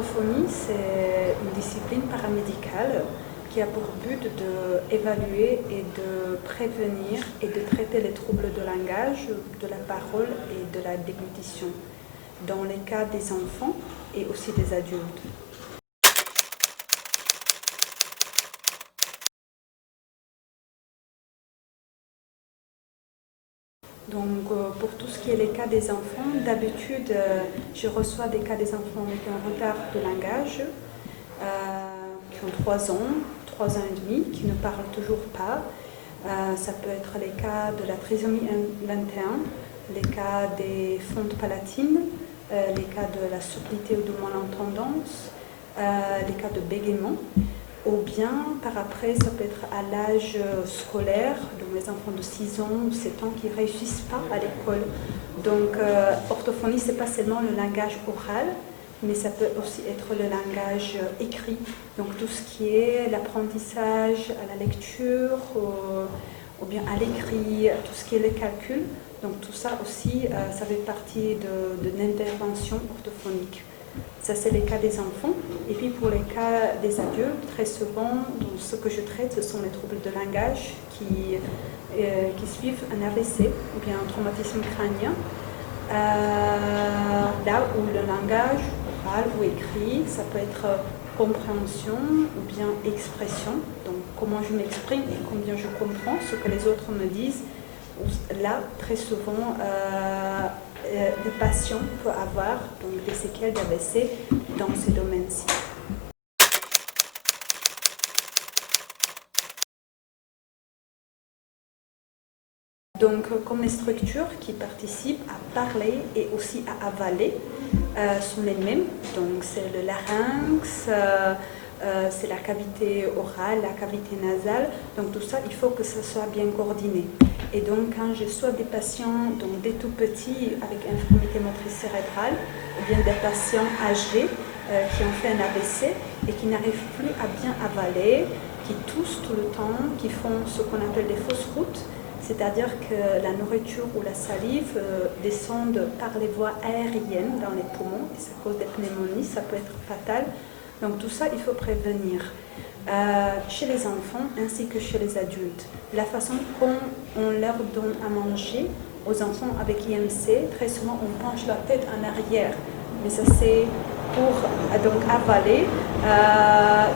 L'orthophonie, c'est une discipline paramédicale qui a pour but d'évaluer et de prévenir et de traiter les troubles de langage, de la parole et de la déglutition, dans les cas des enfants et aussi des adultes. Donc, pour tout ce qui est les cas des enfants, d'habitude, je reçois des cas des enfants avec un retard de langage, qui ont 3 ans, 3 ans et demi, qui ne parlent toujours pas. Ça peut être les cas de la trisomie 21, les cas des fentes palatines, les cas de la surdité ou de malentendance, les cas de bégaiement. Ou bien, par après, ça peut être à l'âge scolaire, donc les enfants de 6 ans ou 7 ans qui ne réussissent pas à l'école. Donc, orthophonie, ce n'est pas seulement le langage oral, mais ça peut aussi être le langage écrit. Donc, tout ce qui est l'apprentissage à la lecture ou bien à l'écrit, tout ce qui est le calcul. Donc, tout ça aussi, ça fait partie de l'intervention orthophonique. Ça, c'est les cas des enfants. Et puis pour les cas des adultes, très souvent, ce que je traite, ce sont les troubles de langage qui suivent un AVC ou bien un traumatisme crânien. Là où le langage oral ou écrit, ça peut être compréhension ou bien expression. Donc comment je m'exprime et combien je comprends ce que les autres me disent. Là, très souvent, des patients peuvent avoir donc, des séquelles d'AVC dans ces domaines-ci. Donc, comme les structures qui participent à parler et aussi à avaler sont les mêmes. Donc, c'est le larynx, c'est la cavité orale, la cavité nasale. Donc, tout ça, il faut que ça soit bien coordonné. Et donc, quand je sois des patients, donc des tout petits avec infirmité motrice cérébrale, ou bien des patients âgés qui ont fait un AVC et qui n'arrivent plus à bien avaler, qui toussent tout le temps, qui font ce qu'on appelle des fausses routes, c'est-à-dire que la nourriture ou la salive descendent par les voies aériennes dans les poumons, et ça cause des pneumonies, ça peut être fatal. Donc tout ça, il faut prévenir. Chez les enfants ainsi que chez les adultes. La façon dont on leur donne à manger aux enfants avec IMC, très souvent on penche la tête en arrière, mais ça c'est pour donc avaler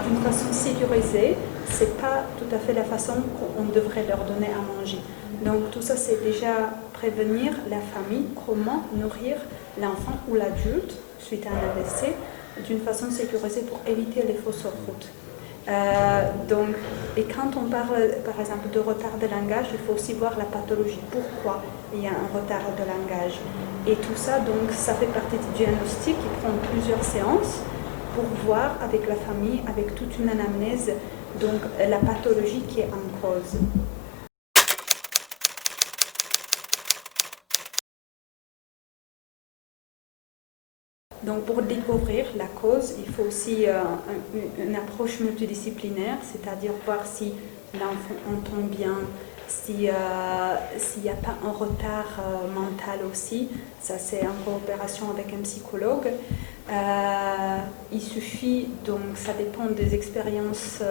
d'une façon sécurisée. C'est pas tout à fait la façon qu'on devrait leur donner à manger. Donc tout ça c'est déjà prévenir la famille comment nourrir l'enfant ou l'adulte suite à un AVC d'une façon sécurisée pour éviter les fausses routes. Et quand on parle par exemple de retard de langage, il faut aussi voir la pathologie, pourquoi il y a un retard de langage. Et tout ça, donc, ça fait partie du diagnostic qui prend plusieurs séances pour voir avec la famille, avec toute une anamnèse, donc la pathologie qui est en cause. Donc pour découvrir la cause, il faut aussi une approche multidisciplinaire, c'est-à-dire voir si l'enfant entend bien, s'il n'y a pas un retard mental aussi. Ça c'est en coopération avec un psychologue. Il suffit, donc ça dépend des expériences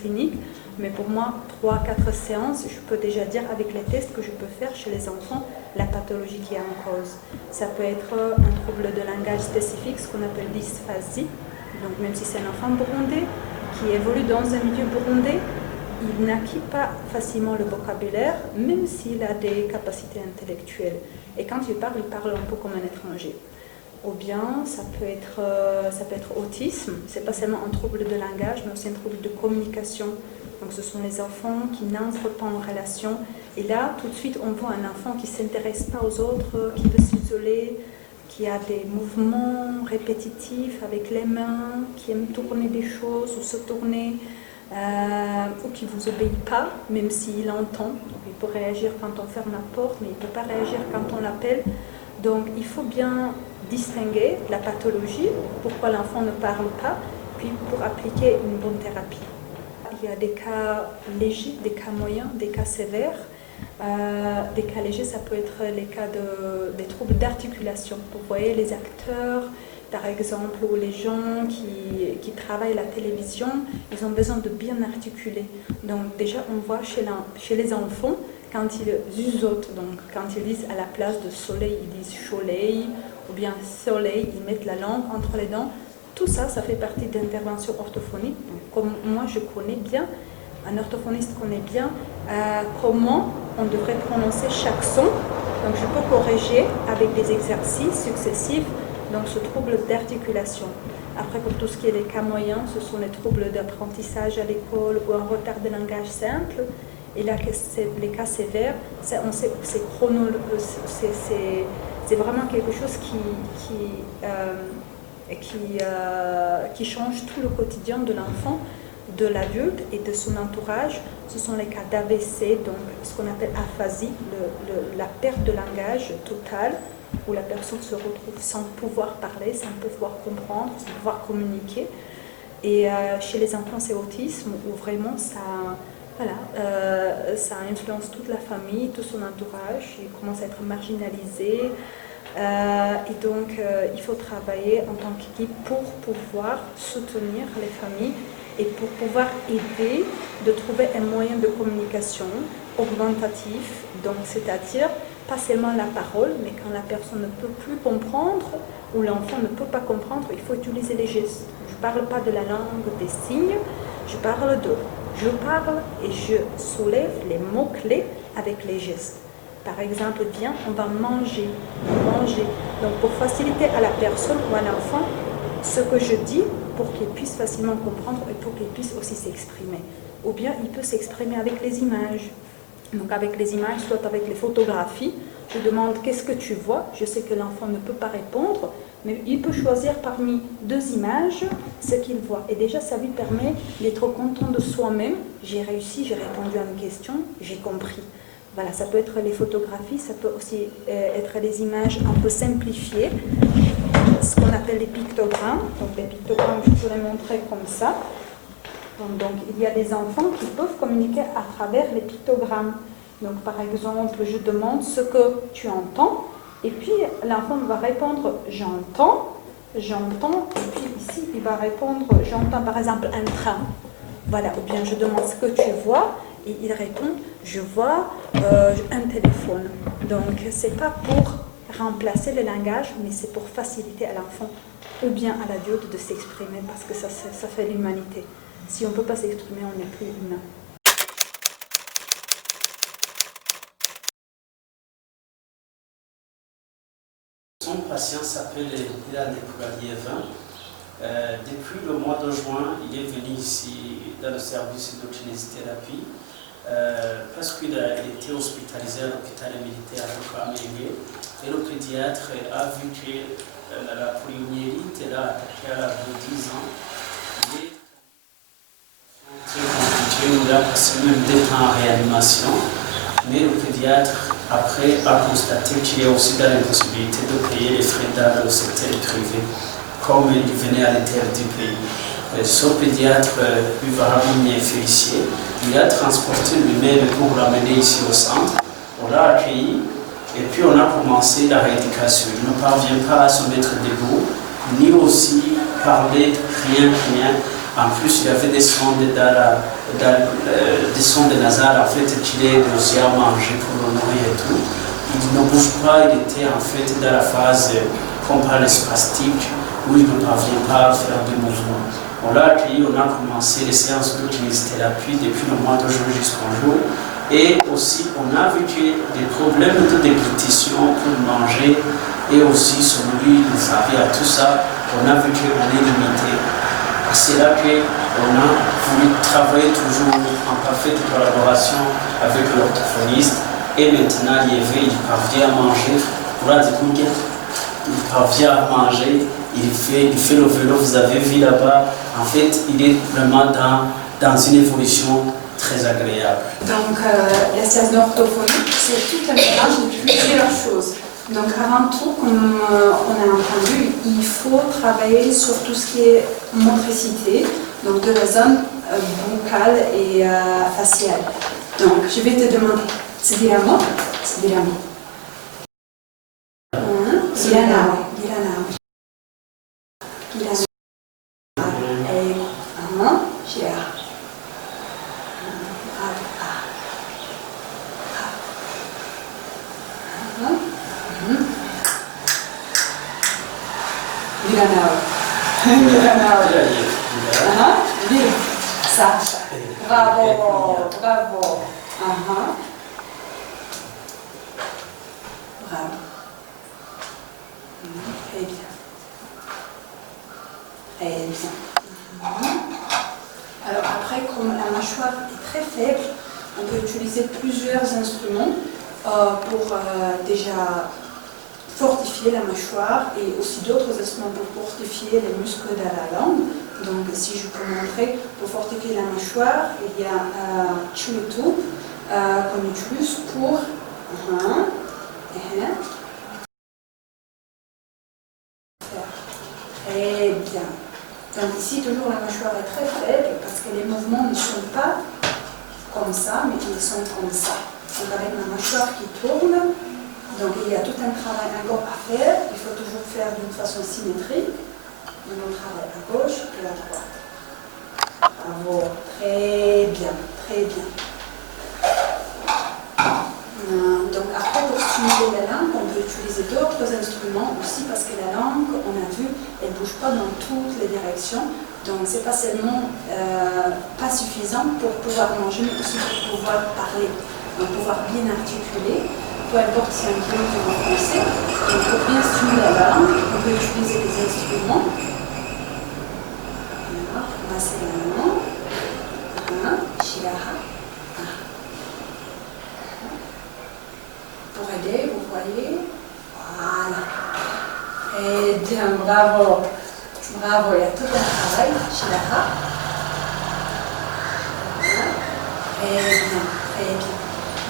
cliniques, mais pour moi 3-4 séances, je peux déjà dire avec les tests que je peux faire chez les enfants la pathologie qui est en cause. Ça peut être un trouble de langage spécifique, ce qu'on appelle dysphasie. Donc même si c'est un enfant burundais qui évolue dans un milieu burundais, il n'acquiert pas facilement le vocabulaire, même s'il a des capacités intellectuelles. Et quand il parle un peu comme un étranger. Ou bien ça peut être autisme, c'est pas seulement un trouble de langage, mais aussi un trouble de communication. Donc ce sont les enfants qui n'entrent pas en relation. Et là, tout de suite, on voit un enfant qui ne s'intéresse pas aux autres, qui veut s'isoler, qui a des mouvements répétitifs avec les mains, qui aime tourner des choses ou se tourner, ou qui ne vous obéit pas, même s'il entend. Donc, il peut réagir quand on ferme la porte, mais il ne peut pas réagir quand on l'appelle. Donc il faut bien distinguer la pathologie, pourquoi l'enfant ne parle pas, puis pour appliquer une bonne thérapie. Il y a des cas légers, des cas moyens, des cas sévères. Des cas légers, ça peut être les cas des troubles d'articulation. Vous voyez les acteurs Par exemple, ou les gens qui travaillent à la télévision, ils ont besoin de bien articuler. Donc déjà, on voit chez les enfants, quand ils zuzotent, donc quand ils disent à la place de soleil, ils disent choleil, ou bien soleil, ils mettent la langue entre les dents. Tout ça, ça fait partie d'intervention orthophonique. Comme moi, je connais bien, un orthophoniste connaît bien comment on devrait prononcer chaque son. Donc je peux corriger avec des exercices successifs donc ce trouble d'articulation. Après, pour tout ce qui est les cas moyens, ce sont les troubles d'apprentissage à l'école ou un retard de langage simple. Et là, les cas sévères, on sait que c'est vraiment quelque chose qui change tout le quotidien de l'enfant, de l'adulte et de son entourage. Ce sont les cas d'AVC, donc ce qu'on appelle aphasie, la perte de langage totale, où la personne se retrouve sans pouvoir parler, sans pouvoir comprendre, sans pouvoir communiquer. Et chez les enfants, c'est autisme, où vraiment ça influence toute la famille, tout son entourage, il commence à être marginalisé. Et donc, il faut travailler en tant qu'équipe pour pouvoir soutenir les familles et pour pouvoir aider de trouver un moyen de communication augmentatif, donc c'est-à-dire pas seulement la parole, mais quand la personne ne peut plus comprendre ou l'enfant ne peut pas comprendre, il faut utiliser les gestes. Je ne parle pas de la langue des signes, je parle et je soulève les mots-clés avec les gestes. Par exemple, viens, on va manger. Donc pour faciliter à la personne ou à l'enfant ce que je dis pour qu'il puisse facilement comprendre et pour qu'il puisse aussi s'exprimer. Ou bien il peut s'exprimer avec les images. Donc avec les images, soit avec les photographies, je demande qu'est-ce que tu vois. Je sais que l'enfant ne peut pas répondre, mais il peut choisir parmi deux images ce qu'il voit. Et déjà, ça lui permet d'être content de soi-même. J'ai réussi, j'ai répondu à une question, j'ai compris. Voilà, ça peut être les photographies, ça peut aussi être les images un peu simplifiées, ce qu'on appelle les pictogrammes. Donc les pictogrammes, je peux les montrer comme ça. Donc, il y a des enfants qui peuvent communiquer à travers les pictogrammes. Donc, par exemple, je demande ce que tu entends, et puis l'enfant va répondre j'entends, et puis ici, il va répondre j'entends par exemple un train. Voilà, ou bien je demande ce que tu vois, et il répond je vois un téléphone. Donc, c'est pas pour remplacer le langage, mais c'est pour faciliter à l'enfant ou bien à l'adulte de s'exprimer, parce que ça fait l'humanité. Si on ne peut pas s'exprimer, on n'est plus humain. Son patient s'appelle Ilan Dekouralieva. Depuis le mois de juin, il est venu ici dans le service de kinésithérapie parce qu'il était hospitalisé à l'hôpital militaire à Amélie. Et le pédiatre a vu que la poliomyélite l'a attaqué à l'âge de 10 ans. Très compliqué, il a passé même des temps en réanimation, mais le pédiatre après a constaté qu'il est aussi dans l'impossibilité de payer les frais dans le secteur privé, comme il venait à l'intérieur du pays. Ce pédiatre, Uvarabine Félicier, il a transporté lui-même pour l'amener ici au centre. On l'a accueilli et puis on a commencé la rééducation. Il ne parvient pas à se mettre debout, ni aussi parler, rien. En plus, il y avait des sondes nasales en fait, qu'il est aussi à manger pour le nourrir et tout. Il ne bouge pas, il était en fait dans la phase qu'on parle spastique, où il ne parvient pas à faire des mouvements. On l'a accueilli, on a commencé les séances de kinésithérapie depuis le mois de juin jusqu'au jour. Et aussi, on a vu que des problèmes de déglutition pour manger et aussi celui de sa vie à tout ça, on a vu qu'on est limité. C'est là qu'on a voulu travailler toujours en parfaite collaboration avec l'orthophoniste. Et maintenant, il parvient à manger. Il parvient à manger, il fait le vélo, vous avez vu là-bas. En fait, il est vraiment dans une évolution très agréable. Donc, la séance d'orthophonie, c'est tout un mélange de plusieurs choses. Donc avant tout, comme on a entendu, il faut travailler sur tout ce qui est motricité, donc de la zone buccale et faciale. Donc je vais te demander, c'est des mots. Dilana. Ça. Bravo, bravo. Bravo. Très bien. Très bien. Alors après, comme la mâchoire est très faible, on peut utiliser plusieurs instruments pour déjà fortifier la mâchoire et aussi d'autres instruments pour fortifier les muscles de la langue. Donc si je peux montrer, pour fortifier la mâchoire, il y a chew tube qu'on utilise pour très bien. Donc ici, toujours la mâchoire est très faible parce que les mouvements ne sont pas comme ça, mais ils sont comme ça. Donc avec la mâchoire qui tourne, donc il y a tout un travail encore à faire. Il faut toujours faire d'une façon symétrique. On travaille à gauche et à droite. Bravo, très bien, très bien. Donc après, pour stimuler la langue, on peut utiliser d'autres instruments aussi parce que la langue, on a vu, elle ne bouge pas dans toutes les directions. Donc c'est pas seulement pas suffisant pour pouvoir manger, mais aussi pour pouvoir parler. Donc pouvoir bien articuler, peu importe si un mot en français. Donc pour bien stimuler la langue, on peut utiliser des instruments. Alors, masser la langue. Shiraha. Pour aider, vous voyez. Voilà. Et bien, bravo. Bravo, il y a tout un travail. Shiraha. Très bien, très bien.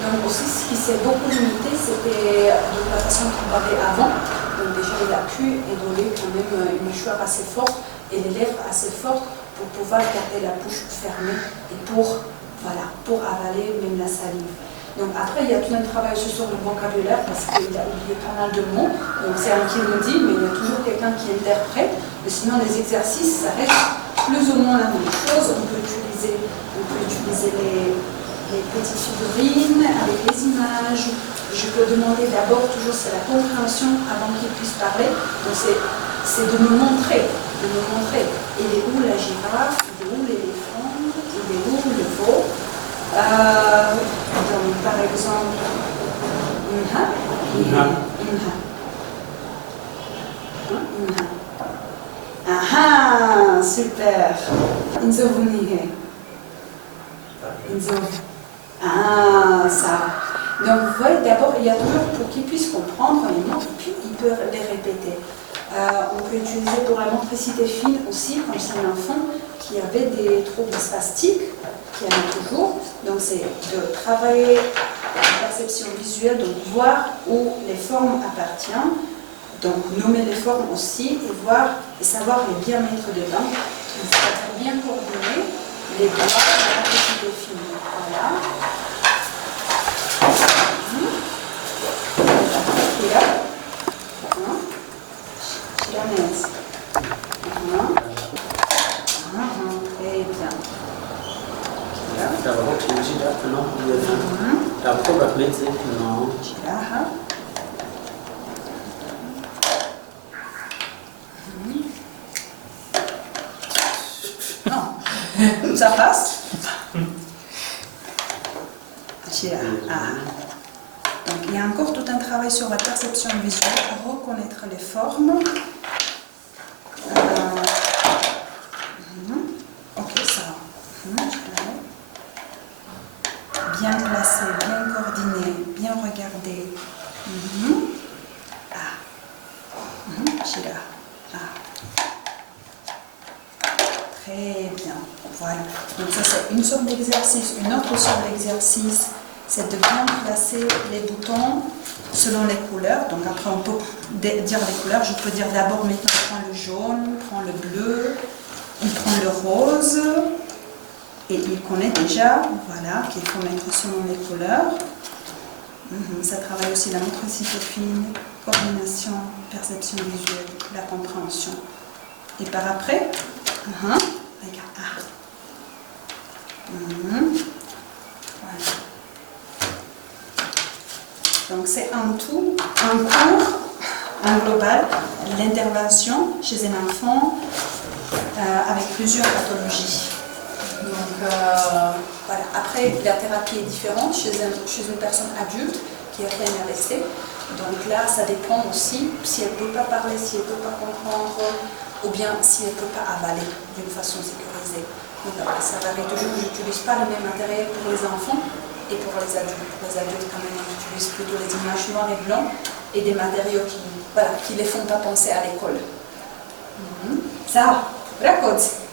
Donc aussi, ce qui s'est beaucoup limité, c'était de la façon qu'on parlait avant. Donc déjà, il a pu évoluer quand même une mâchoire assez forte et les lèvres assez fortes pour pouvoir garder la bouche fermée et pour avaler même la salive. Donc après, il y a tout un travail aussi sur le vocabulaire parce qu'il a oublié pas mal de mots. Donc c'est un qui nous dit, mais il y a toujours quelqu'un qui interprète. Mais sinon, les exercices, ça reste plus ou moins la même chose. On peut utiliser les petites figurines avec les images. Je peux demander d'abord, toujours c'est la compréhension avant qu'il puisse parler. Donc c'est de me montrer. Il est où la girafe, il est où l'éléphant, il est où le veau. Donc par exemple, Aha, super. Inzovunihe. Ah, ça. Donc vous voyez, d'abord, il y a toujours pour qu'il puisse comprendre les mots, et puis il peut les répéter. On peut utiliser pour la motricité fine aussi, comme c'est un enfant qui avait des troubles spastiques, qui en a toujours. Donc c'est de travailler la perception visuelle, donc voir où les formes appartiennent, donc nommer les formes aussi, et voir et savoir les bien mettre dedans. Donc c'est bien coordonner les doigts de la motricité fine. Voilà. Et là. Très bien. Non, ça passe. Donc il y a encore tout un travail sur la perception visuelle pour reconnaître les formes. Ok, ça va. Bien placé, bien coordonné, bien regardé. Très bien. Voilà. Donc ça c'est une sorte d'exercice. Une autre sorte d'exercice, c'est de bien placer les boutons selon les couleurs. Donc après on peut dire les couleurs. Je peux dire d'abord maintenant prends le jaune, prends le bleu, il prend le rose. Et il connaît déjà, voilà, qu'il faut mettre selon les couleurs. Ça travaille aussi la motricité fine, coordination, perception visuelle, la compréhension. Et par après, regarde. Voilà. Donc c'est en tout, un cours, en global, l'intervention chez un enfant avec plusieurs pathologies. Donc voilà. Après, la thérapie est différente chez une personne adulte qui a fait un AVC. Donc là, ça dépend aussi si elle ne peut pas parler, si elle ne peut pas comprendre, ou bien si elle ne peut pas avaler d'une façon sécurisée. Donc ça varie toujours. Je n'utilise pas le même matériel pour les enfants et pour les adultes. Pour les adultes, quand même, on utilise plutôt les images noires et blancs et des matériaux qui ne les font pas penser à l'école. Ça, racconte.